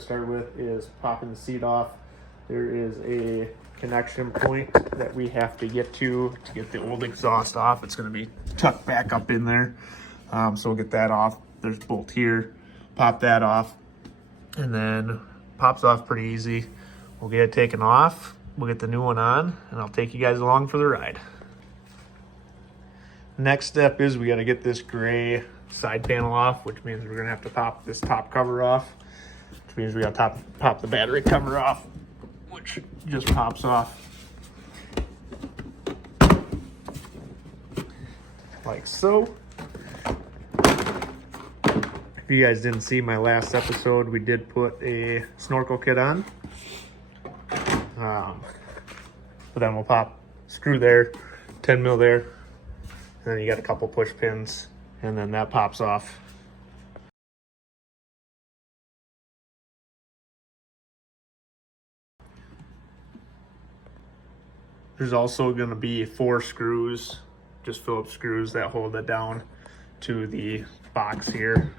to start with is popping the seat off. There is a connection point that we have to get get the old exhaust off. It's going to be tucked back up in there. So we'll get that off. There's a bolt here. Pop that off. And then pops off pretty easy. We'll get it taken off. We'll get the new one on, and I'll take you guys along for the ride. Next step is we got to get this gray side panel off, which means we're going to have to pop this top cover off, which means we got to pop the battery cover off, which just pops off like so. If you guys didn't see my last episode, we did put a snorkel kit on. But then we'll pop screw there, 10 mil there, and then you got a couple push pins, and then that pops off. There's also going to be 4 screws, just Phillips screws, that hold it down to the box here.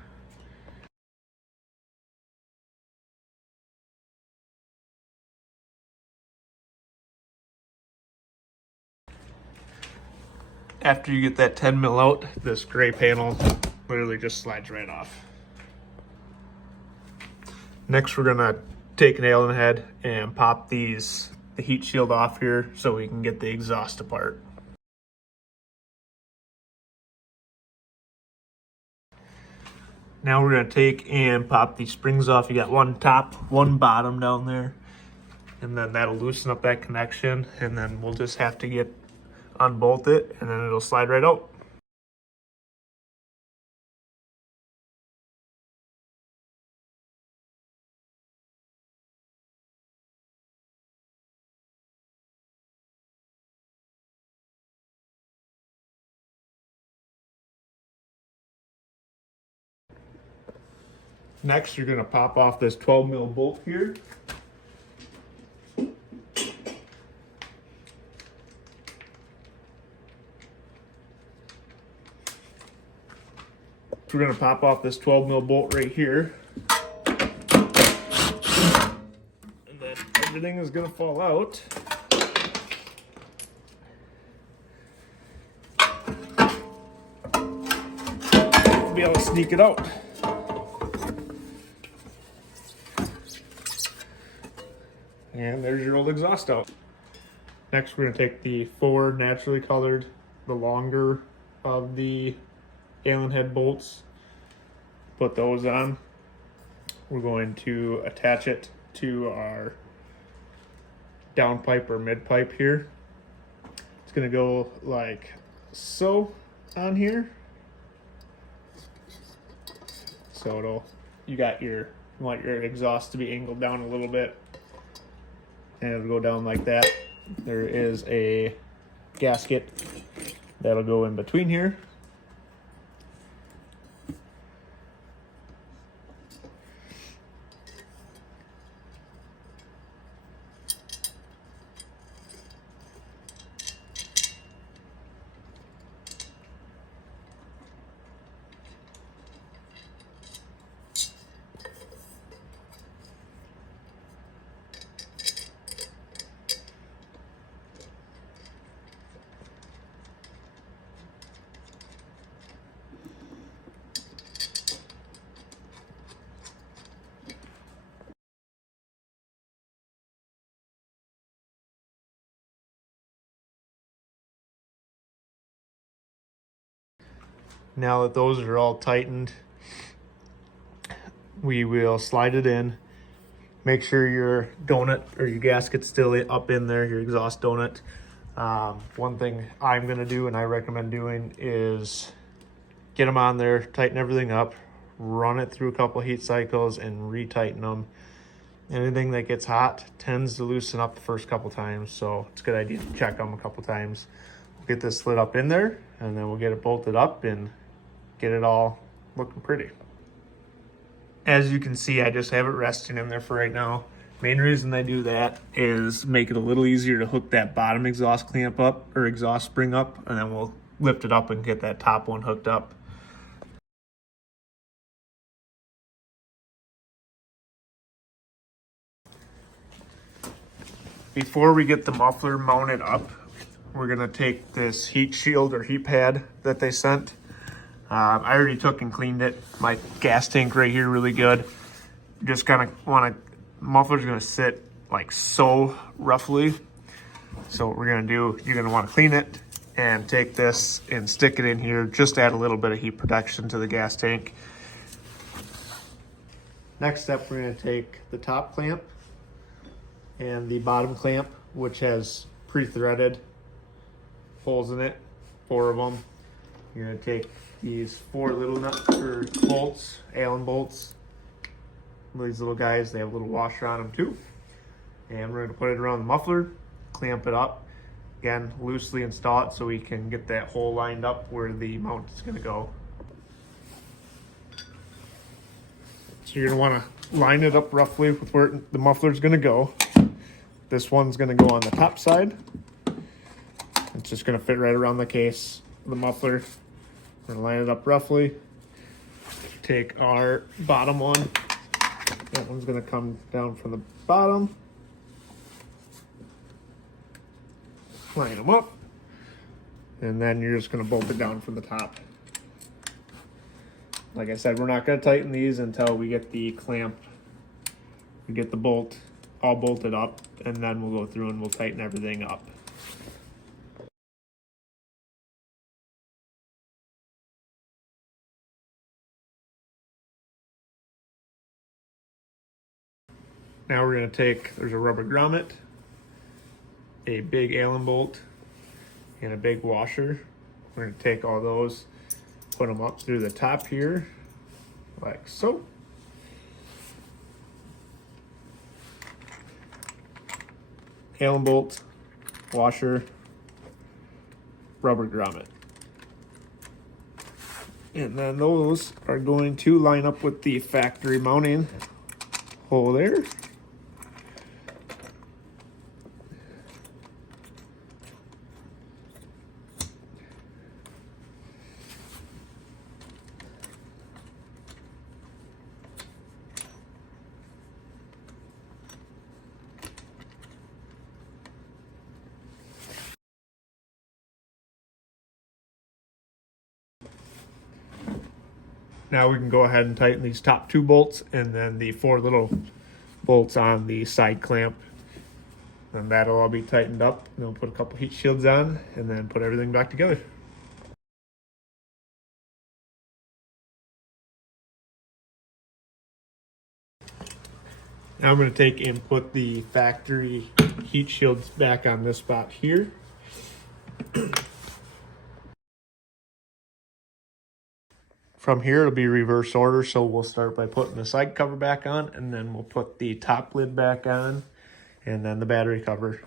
After you get that 10 mil out, this gray panel literally just slides right off. Next, we're gonna take an Allen head and pop the heat shield off here so we can get the exhaust apart. Now we're gonna take and pop these springs off. You got one top, one bottom down there, and then that'll loosen up that connection, and then we'll just have to unbolt it, and then it'll slide right out. Next, you're going to pop off this 12 mil bolt here. We're going to pop off this 12 mil bolt right here. And then everything is going to fall out. We'll be able to sneak it out. And there's your old exhaust out. Next, we're going to take the 4 naturally colored, the longer of the Allen head bolts, put those on. We're going to attach it to our down pipe or mid pipe here. It's going to go like so on here. So you want your exhaust to be angled down a little bit, and it'll go down like that. There is a gasket that'll go in between here. Now that those are all tightened, we will slide it in. Make sure your donut or your gasket's still up in there, your exhaust donut. One thing I'm gonna do and I recommend doing is get them on there, tighten everything up, run it through a couple heat cycles and retighten them. Anything that gets hot tends to loosen up the first couple times, so it's a good idea to check them a couple times. We'll get this slid up in there, and then we'll get it bolted up and get it all looking pretty. As you can see, I just have it resting in there for right now. Main reason I do that is make it a little easier to hook that bottom exhaust clamp up or exhaust spring up, and then we'll lift it up and get that top one hooked up. before we get the muffler mounted up, we're gonna take this heat shield or heat pad that they sent. I already took and cleaned it. My gas tank right here really good. Just kind of want to, muffler's gonna sit like so roughly. So what we're gonna do, you're gonna want to clean it and take this and stick it in here. Just add a little bit of heat protection to the gas tank. Next step, we're gonna take the top clamp and the bottom clamp, which has pre-threaded holes in it, 4 of them. You're gonna take these 4 little nut or bolts, Allen bolts. These little guys, they have a little washer on them too. And we're gonna put it around the muffler, clamp it up. Again, loosely install it so we can get that hole lined up where the mount is gonna go. So you're gonna wanna line it up roughly with where the muffler's gonna go. This one's gonna go on the top side. It's just gonna fit right around the case of the muffler. We're gonna line it up roughly. Take our bottom one. That one's gonna come down from the bottom. Line them up. And then you're just gonna bolt it down from the top. Like I said, we're not gonna tighten these until we get the clamp, we get the bolt all bolted up, and then we'll go through and we'll tighten everything up. Now we're gonna take, there's a rubber grommet, a big Allen bolt, and a big washer. We're gonna take all those, put them up through the top here, like so. Allen bolt, washer, rubber grommet. And then those are going to line up with the factory mounting hole there. Now we can go ahead and tighten these top 2 bolts and then the 4 little bolts on the side clamp. And that'll all be tightened up. And we'll put a couple heat shields on and then put everything back together. Now I'm going to take and put the factory heat shields back on this spot here. From here, it'll be reverse order, so we'll start by putting the side cover back on, and then we'll put the top lid back on, and then the battery cover.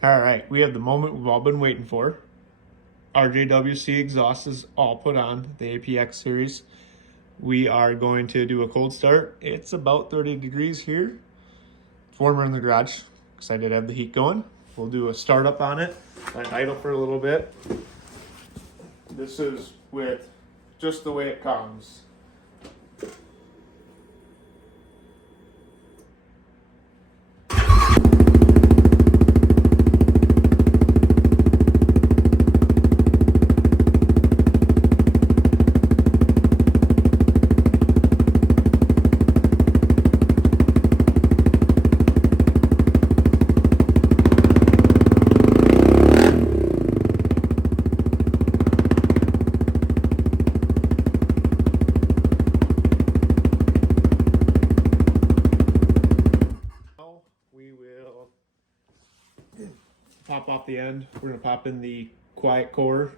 All right, we have the moment we've all been waiting for. RJWC exhaust is all put on, the APX series. We are going to do a cold start. It's about 30 degrees here. It's warmer in the garage because I did have the heat going. We'll do a startup on it, let idle for a little bit. This is with just the way it comes. Pop off the end. We're gonna pop in the quiet core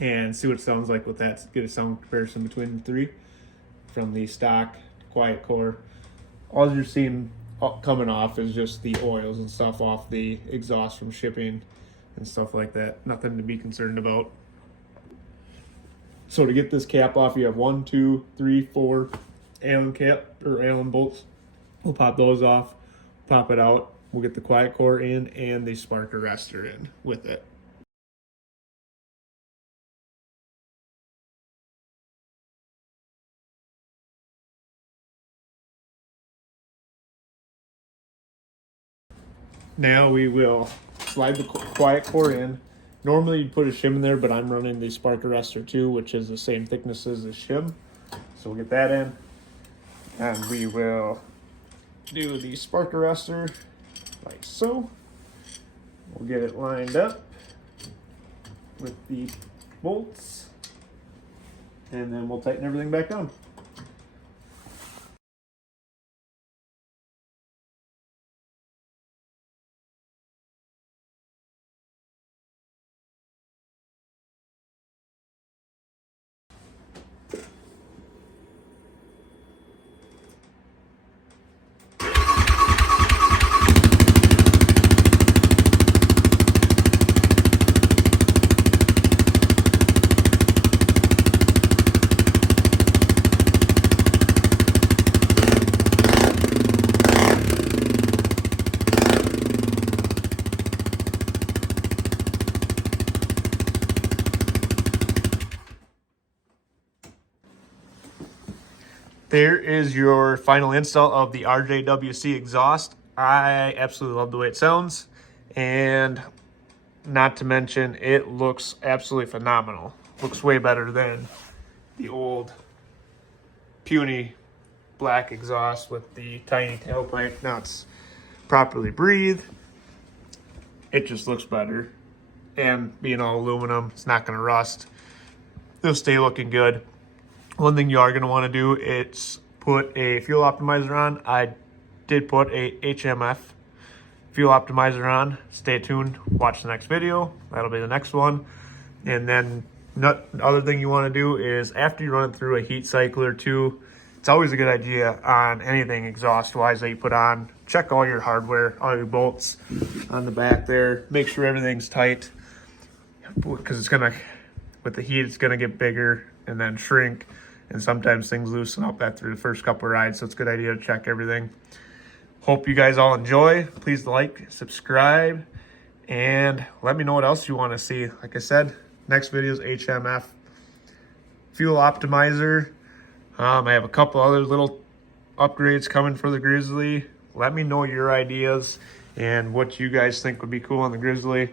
and see what it sounds like with that. Get a sound comparison between the 3 from the stock quiet core. All you're seeing coming off is just the oils and stuff off the exhaust from shipping and stuff like that. Nothing to be concerned about. So to get this cap off, you have 1, 2, 3, 4 Allen cap or Allen bolts. We'll pop those off, pop it out. We'll get the quiet core in and the spark arrestor in with it. Now we will slide the quiet core in. Normally you'd put a shim in there, but I'm running the spark arrestor too, which is the same thickness as the shim. So we'll get that in. And we will do the spark arrestor like so. We'll get it lined up with the bolts, and then we'll tighten everything back down. There is your final install of the RJWC exhaust. I absolutely love the way it sounds, and not to mention it looks absolutely phenomenal. Looks way better than the old puny black exhaust with the tiny tailpipe. Now it's properly breathed. It just looks better, and being all aluminum, it's not going to rust. It'll stay looking good. One thing you are going to want to do is put a fuel optimizer on. I did put a HMF fuel optimizer on. Stay tuned. Watch the next video. That'll be the next one. And then the other thing you want to do is after you run it through a heat cycle or two, it's always a good idea on anything exhaust-wise that you put on. Check all your hardware, all your bolts on the back there. Make sure everything's tight, because it's going to, with the heat, it's going to get bigger and then shrink. And sometimes things loosen up after the first couple of rides, so it's a good idea to check everything. Hope you guys all enjoy. Please like, subscribe, and let me know what else you want to see. Like I said, next video is HMF fuel optimizer. I have a couple other little upgrades coming for the Grizzly. Let me know your ideas and what you guys think would be cool on the Grizzly.